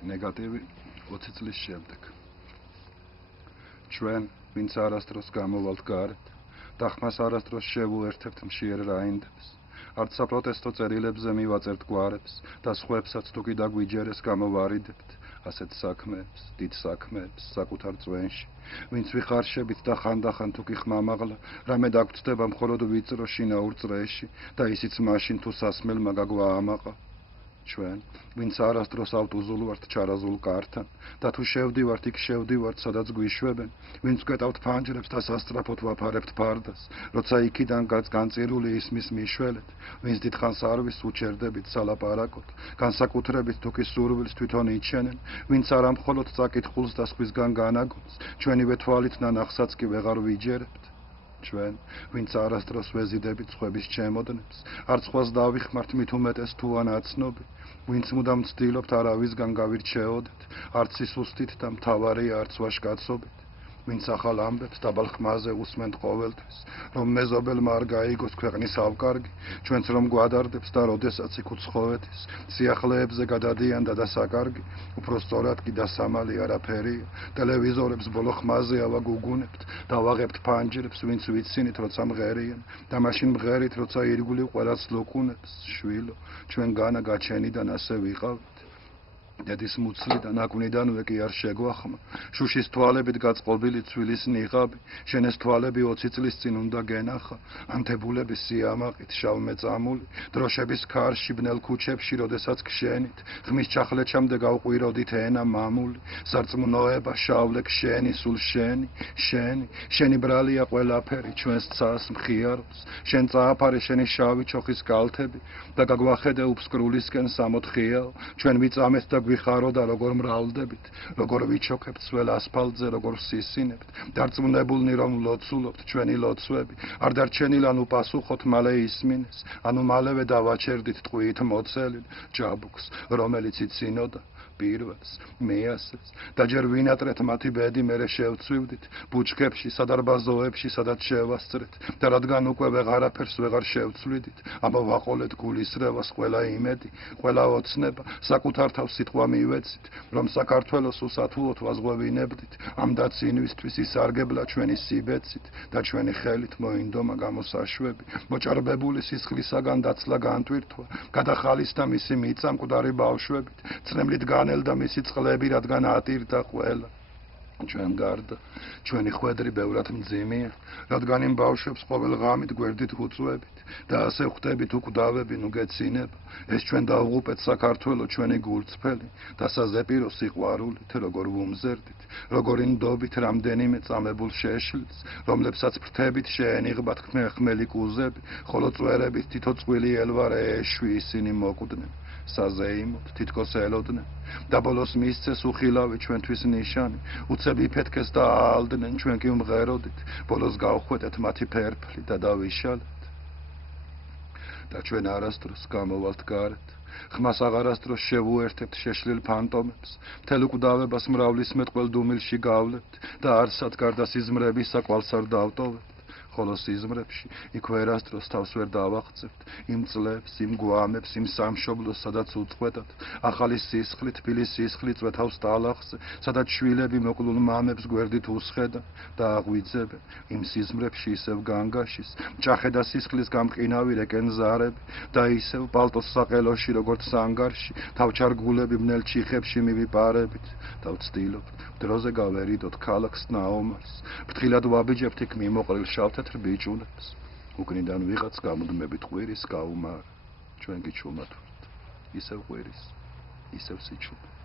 Negatīvi 20 წლის შემდეგ. ჩვენ, ვინც არასდროს გამოვალთ გარეთ, და ხმას არასდროს შევუერთებთ მშიერ რაინდებს, არც საპროტესტო წერილებზე მივაწერთ გვარებს და სხვებსაც თუ კი დაგვიჯერეს გამოვარიდებთ, ასეთ საქმეებს, დიდ საქმეებს, საკუთარ წვენში, ვინც ვიხარშებით და ხანდახან თუ კი ხმამაღლა, რამე დაგვრცდება მხოლოდ ვიწრო შინაურ წრეში და ისიც მაშინ თუ სასმელმა გაგვაამაყა. ჩვენ, ვინც არასდროს ავტუზულ ვართ ჩარაზულ კართან და თუ შევდივართ იქ შევდივართ, სადაც გვიშვებენ, ვინც გვეტავთ ფანჯრებს და სასწრაფოდ ვაფარებთ ფარდას, როცა იქიდან განწირული ისმის მიშველეთ, ვინც დიდხანს არ ვისუჩერდებით სალაპარაკოდ, განსაკუთრებით თუ კი სურვილს თვითონ იჩენენ, ვინც არა მხოლოდ წაკითხულს და სხვისგან განაგონს, ჩვენივე თვალით ნანახსაც კი ვეღარ ვიჯერებთ. ჩვენ, ვინც არასდროს ვეზიდებით სხვების ჩემოდნებს, არც სხვას დავიხმართ მით უმეტეს თუ ანაცნობი, ვინც მუდამ ვცდილობთ არავისგან გავირჩეოდეთ, არც სისუსტით და მთავარია არც ვაშკაცობით, ვინც ახალ ამბებს დაბალ ხმაზე უსმენთ ყოველთვის, რომ მეზობელმა არ გაიგოს ქვეყნის ავკარგი, ჩვენც რომ გვადარდებს და როდესაც იქ უცხოეთის, სიახლეებზე გადადიან და დასაკარგი, უფრო სწორად კი დასამალი არაფერია, ტელევიზორებს ბოლო ხმაზე ავაგუგუნებთ, დავაღებთ ფანჯრებს, ვინც ვიცინით, როცა მღერიან, და მაშინ მღერით, როცა ირგვლივ ყველას ლოკუნებს, შვილო, ჩვენ განა გაჩენიდან ასე ვიყავით. დედის მუცლიდან აკვნიდანვე კი არ შეგვახმა, შუშის თვალებით გაწყობილი ცვილის ნიღაბი, შენეს თვალები 20 წლის წინ უნდა გენახა, ანთებულების სიამაყით შავმეწამული, დროშების ქარში ბნელ ქუჩებში, როდესაც გშენით, ხმის ჩახლეჩამდე გავყვიროდით ენა მამული, სარწმუნოება შავლე შენი, სულ შენი ბრალია ყველაფერი, ჩვენს ცას მხიარობს, შენ წააფარე შენი შავი ჩოხის კალთები და გაგვახედე უფსკრულისკენ სამოთხიაო, ჩვენ ვიწამეთ და ვიხარო და როგორ მრავლდებით, როგორ ვიჩოქებთ სველ ასფალტზე, როგორ ვსისინებთ, დარწმუნებულნი რომ ლოცულობთ, ჩვენი ლოცვები, არ დარჩენილან უპასუხოთ მალე ისმინეს, ანუ მალევე დავაჩერდით ტყვიით მოცელილ ჯაბუქს, რომელიც იცინოდა პირველს, მეასეს, და ჯერ ვინატრეთ მათი ბედი მერე შევცვივდით, ბუჩქებში, სადარბაზოებში, სადაც შევასწრეთ, და რადგან უკვე ვეღარაფერს ვეღარ შევცვლიდით, ამოვაყოლეთ გულისრევას ყველა იმედი, ყველა ოცნება, საკუთარ თავს სიტყვა მივეცით, რომ საქართველოს უსათულოდ ვაზღვევინებდით, ამდაც ინვისთვის ისარგებლა ჩვენი სიბეცით და ჩვენი ხელით მოინდომა გამოსაშვები, მოჭარბებული სისხლისაგან დაცლა განტვირთვა, გადახალისდა მისი მიწა მკვდარი ბავშვებით, წნემლით განელდა მისი წყლები, რადგან ატირდა ყველა. ჩვენ გარდა, ჩვენი ხვედრი ბევრად მძიმეა, რადგან იმ ბავშვებს ყოველ ღამით გვერდით უწვევით და ასე ხვდებით უკვდავები ნუ გეცინება, ეს ჩვენ დავღუპეთ საქართველო ჩვენი გულწრფელი და საზეპირო სიყვარულით, როგორ ვუმზერდით, როგორ ინდობით რამდენიმე წამებულ შეშლილს, რომლებსაც ფრთებით შეენიღბათ ხმელი კუზები, ხოლო წვერებით თითო წყვილი ელვარე ეშვი ისინი მოკვდნენ. საზეიმოდ, თითქოს ელოდნენ და ბოლოს მისცეს უხილავი ჩვენთვის ნიშანი, უცებ იფეთქეს და აალდნენ, ჩვენ კი ვმღეროდით, ბოლოს გავხვედეთ მათი ფერფლი და დავიშალეთ. და ჩვენ არასდროს გამოვალთ გარეთ, ხმას აღარასდროს შევუერთებთ შეშლილ ფანტომებს, მთელ უკვდავებას მრავლის მეტყველ დუმილში გავლებთ და არსად გარდა სიზმრებისა კვალს არ დავტოვებთ. ხოლო სიზმრებში იქ ვერასდროს თავს ვერ დავაღწევთ, იმ წლებს, იმ გვამებს, იმ სამშობლოს, სადაც უწყვეტად, ახალი სისხლი, თბილი სისხლი წვეთავს ტალახზე, სადაც შვილები მოკლულ მამებს გვერდით უსხედან და აღვიძებენ, იმ სიზმრებში ისევ განგაშის, ჭახე და სისხლის გამყინავი რეკენზარები და ისევ პალტოს საყელოში, როგორც სანგარში, თავჩარგულები ბნელ ჩიხებში მივიპარებით და ვცდილობთ, დროზე გავერიდოთ ქალაქს ნაომარს, ფრთხილად ვაბიჯებთ იქ მიმოყრილ შავთეთრ ბიჭუნებს, უკნიდან ვიღაც გამუდმებით ყვირის გაუმარა, ჩვენ კი ჩუმად ვართ, ისევ ყვირის, ისევ სიჩუმე.